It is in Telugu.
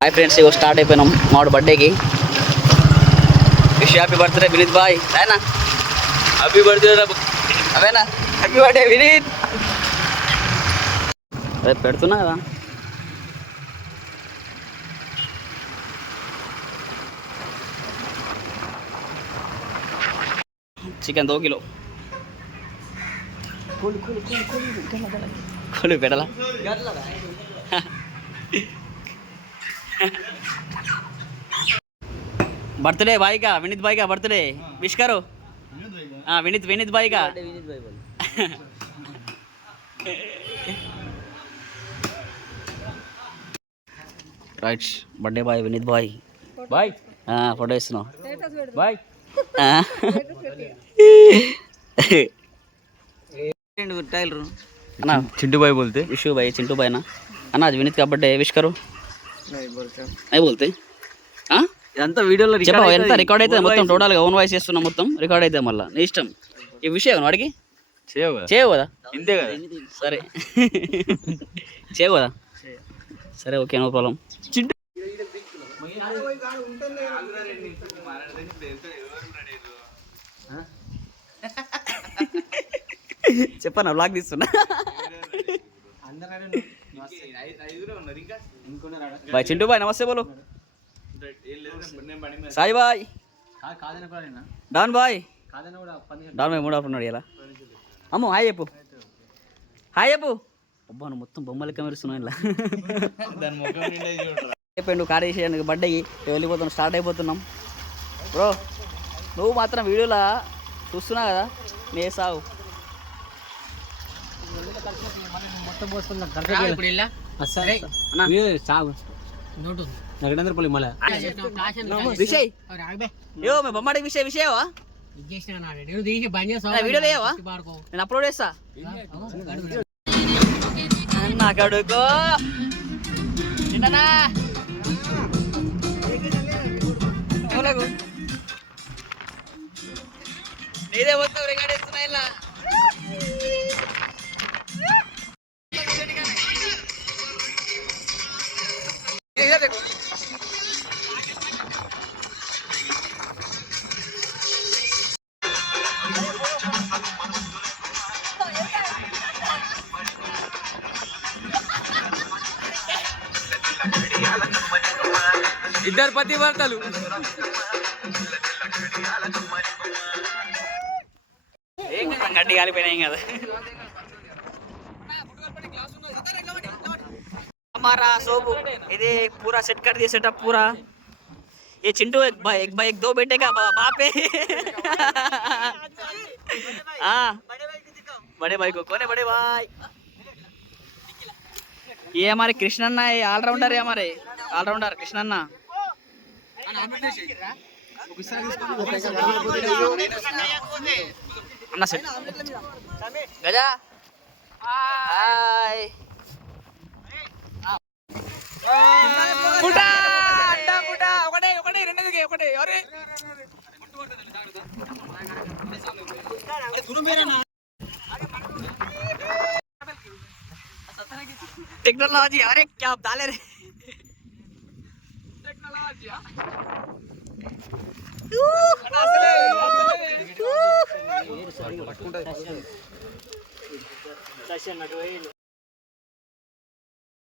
హాయ్ ఫ్రెండ్స్, ఇగో స్టార్ట్ అయిపోయినాం మావాడు బర్త్డేకి. Wish happy birthday Vineeth boy. రాయనా హ్యాపీ బర్త్డే రా. అవేనా హ్యాపీ బర్త్డే వినీత్. అదే పెడుతున్నా కదా. చికెన్ 2 కిలో కోళ్ళు పెట్టాలా? बर्थडे भाई का, विनीत भाई का बर्थडे विश करो. हाँ विनीत भाई का. राइट बर्थडे भाई विनीत भाई. भाई हाँ फोटो इस्नो भाई. टाइलर ना चिंटू भाई बोलते. विशु भाई चिंटू भाई ना. अना आज विनीत का बर्थडे विश करो. नहीं बोलते. हाँ ఇదంతా వీడియోలో ఎంత రికార్డ్ అయితే మొత్తం టోటల్గా ఓన్ వాయిస్ చేస్తున్నా, మొత్తం రికార్డ్ అయితే మళ్ళీ నీ ఇష్టం. ఈ విషయం వాడికి చేయవు కదా. ఇంతే కదా. సరే చేయవు కదా. సరే ఓకే నో ప్రాబ్లం. చెప్పన్నా బ్లాగ్ తీస్తున్నా. బాయ్ చింటూ బాయ్ నమస్తే బోలో. Sai bye Don bye. Don bye 3 ఉన్నాడు ఇలా. అమ్మో హాయ్ చెప్పు. హాయ్ చెప్పు. అబ్బా నువ్వు మొత్తం బొమ్మలు కమెరుస్తున్నావు ఇలా. అయిపోయిండు కార్ చేసేయండి బర్త్డేకి వెళ్ళిపోతున్నాం, స్టార్ట్ అయిపోతున్నాం. బ్రో నువ్వు మాత్రం వీడియోలో చూస్తున్నావు కదా నే సాగు. విషయ్ యో మే బొమ్మడి విషయ్ విషయవా వీడియో లేవా? నేను అప్లోడ్ చేస్తా. నా కడుకో నీదే మొత్తం రికార్డ్ చేస్తున్నా ఇలా. ఇద్దరు పతి భర్తలు. గడ్డి కాలిపోయినాయి కదా. हमारा सोप ये पूरा सेट कर दिया, सेटअप पूरा. ये चिंटू एक भाई 2 बेटे का बाप है. हाँ बड़े भाई को कौन है? बड़े भाई ये हमारे कृष्णन्ना है, ऑलराउंडर है हमारे. ऑलराउंडर कृष्णन्ना. अन्ना सेट गजा हाय పుటా అడ్డా పుటా ఒకటే రెండోదికి ఒకటే. అరే टेक्नोलॉजी. अरे क्या आप डाले रे टेक्नोलॉजी.